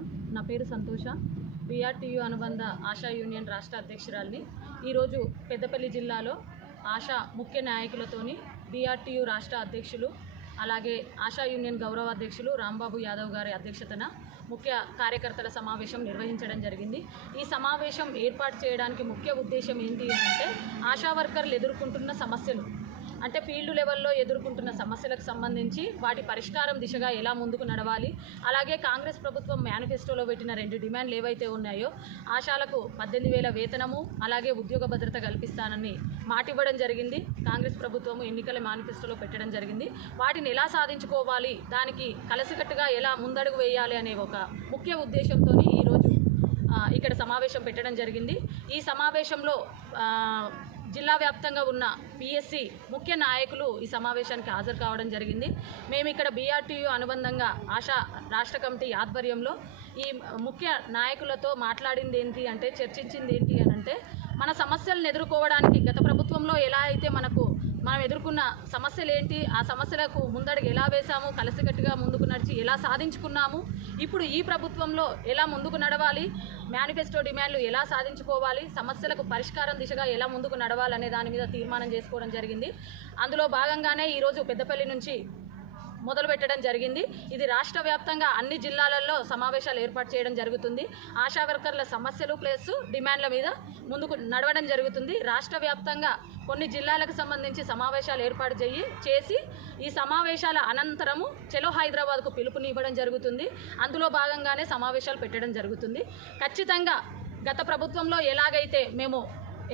నమస్కారం. నా పేరు సంతోష. బీఆర్టీయూ అనుబంధ ఆశా యూనియన్ రాష్ట్ర అధ్యక్షురాలిని. ఈరోజు పెద్దపల్లి జిల్లాలో ఆశా ముఖ్య నాయకులతోని బీఆర్టీయూ రాష్ట్ర అధ్యక్షులు అలాగే ఆశా యూనియన్ గౌరవ అధ్యక్షులు రాంబాబు యాదవ్ గారి అధ్యక్షతన ముఖ్య కార్యకర్తల సమావేశం నిర్వహించడం జరిగింది. ఈ సమావేశం ఏర్పాటు చేయడానికి ముఖ్య ఉద్దేశం ఏంటి అంటే ఆశా వర్కర్లు ఎదుర్కొంటున్న సమస్యలు అంటే ఫీల్డ్ లెవెల్లో ఎదుర్కొంటున్న సమస్యలకు సంబంధించి వాటి పరిష్కారం దిశగా ఎలా ముందుకు నడవాలి, అలాగే కాంగ్రెస్ ప్రభుత్వం మేనిఫెస్టోలో పెట్టిన 2 డిమాండ్లు ఏవైతే ఉన్నాయో ఆశాలకు 18,000 వేతనము అలాగే ఉద్యోగ భద్రత కల్పిస్తానని మాట ఇవ్వడం జరిగింది. కాంగ్రెస్ ప్రభుత్వము ఎన్నికల మేనిఫెస్టోలో పెట్టడం జరిగింది. వాటిని ఎలా సాధించుకోవాలి, దానికి కలిసికట్టుగా ఎలా ముందడుగు వేయాలి అనే ఒక ముఖ్య ఉద్దేశంతో ఈరోజు ఇక్కడ సమావేశం పెట్టడం జరిగింది. ఈ సమావేశంలో జిల్లా వ్యాప్తంగా ఉన్న పిఎస్సి ముఖ్య నాయకులు ఈ సమావేశానికి హాజరు కావడం జరిగింది. మేము ఇక్కడ బీఆర్టీయూ అనుబంధంగా ఆశా రాష్ట్ర కమిటీ ఆధ్వర్యంలో ఈ ముఖ్య నాయకులతో మాట్లాడింది ఏంటి అంటే చర్చించింది ఏంటి అని అంటే మన సమస్యలను ఎదుర్కోవడానికి గత ప్రభుత్వంలో ఎలా అయితే మనం ఎదుర్కొన్న సమస్యలు ఏంటి, ఆ సమస్యలకు ముందడుగు ఎలా వేశాము, కలిసికట్టుగా ముందుకు నడిచి ఎలా సాధించుకున్నాము, ఇప్పుడు ఈ ప్రభుత్వంలో ఎలా ముందుకు నడవాలి, మేనిఫెస్టో డిమాండ్లు ఎలా సాధించుకోవాలి, సమస్యలకు పరిష్కారం దిశగా ఎలా ముందుకు నడవాలనే దాని మీద తీర్మానం చేసుకోవడం జరిగింది. అందులో భాగంగానే ఈరోజు పెద్దపల్లి నుంచి మొదలు పెట్టడం జరిగింది. ఇది రాష్ట్ర వ్యాప్తంగా అన్ని జిల్లాలలో సమావేశాలు ఏర్పాటు చేయడం జరుగుతుంది. ఆశా వర్కర్ల సమస్యలు ప్లస్ డిమాండ్ల మీద ముందుకు నడవడం జరుగుతుంది. రాష్ట్ర వ్యాప్తంగా కొన్ని జిల్లాలకు సంబంధించి సమావేశాలు ఏర్పాటు చేసి ఈ సమావేశాల అనంతరము చలో హైదరాబాద్కు పిలుపునివ్వడం జరుగుతుంది. అందులో భాగంగానే సమావేశాలు పెట్టడం జరుగుతుంది. ఖచ్చితంగా గత ప్రభుత్వంలో ఎలాగైతే మేము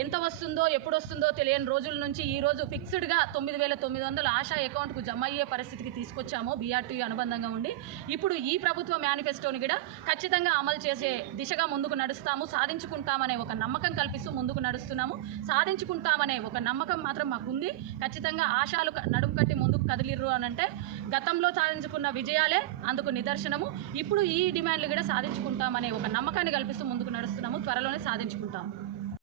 ఎంత వస్తుందో ఎప్పుడు వస్తుందో తెలియని రోజుల నుంచి ఈరోజు ఫిక్స్డ్గా 9,900 ఆశా అకౌంట్కు జమ అయ్యే పరిస్థితికి తీసుకొచ్చాము బీఆర్టీయూ అనుబంధంగా ఉండి. ఇప్పుడు ఈ ప్రభుత్వ మేనిఫెస్టోని కూడా ఖచ్చితంగా అమలు చేసే దిశగా ముందుకు నడుస్తాము, సాధించుకుంటామనే ఒక నమ్మకం కల్పిస్తూ ముందుకు నడుస్తున్నాము. సాధించుకుంటామనే ఒక నమ్మకం మాత్రం మాకుంది. ఖచ్చితంగా ఆశాలు నడుము కట్టి ముందుకు కదిలిర్రు అని అంటే గతంలో సాధించుకున్న విజయాలే అందుకు నిదర్శనము. ఇప్పుడు ఈ డిమాండ్లు కూడా సాధించుకుంటామనే ఒక నమ్మకాన్ని కల్పిస్తూ ముందుకు నడుస్తున్నాము. త్వరలోనే సాధించుకుంటాము.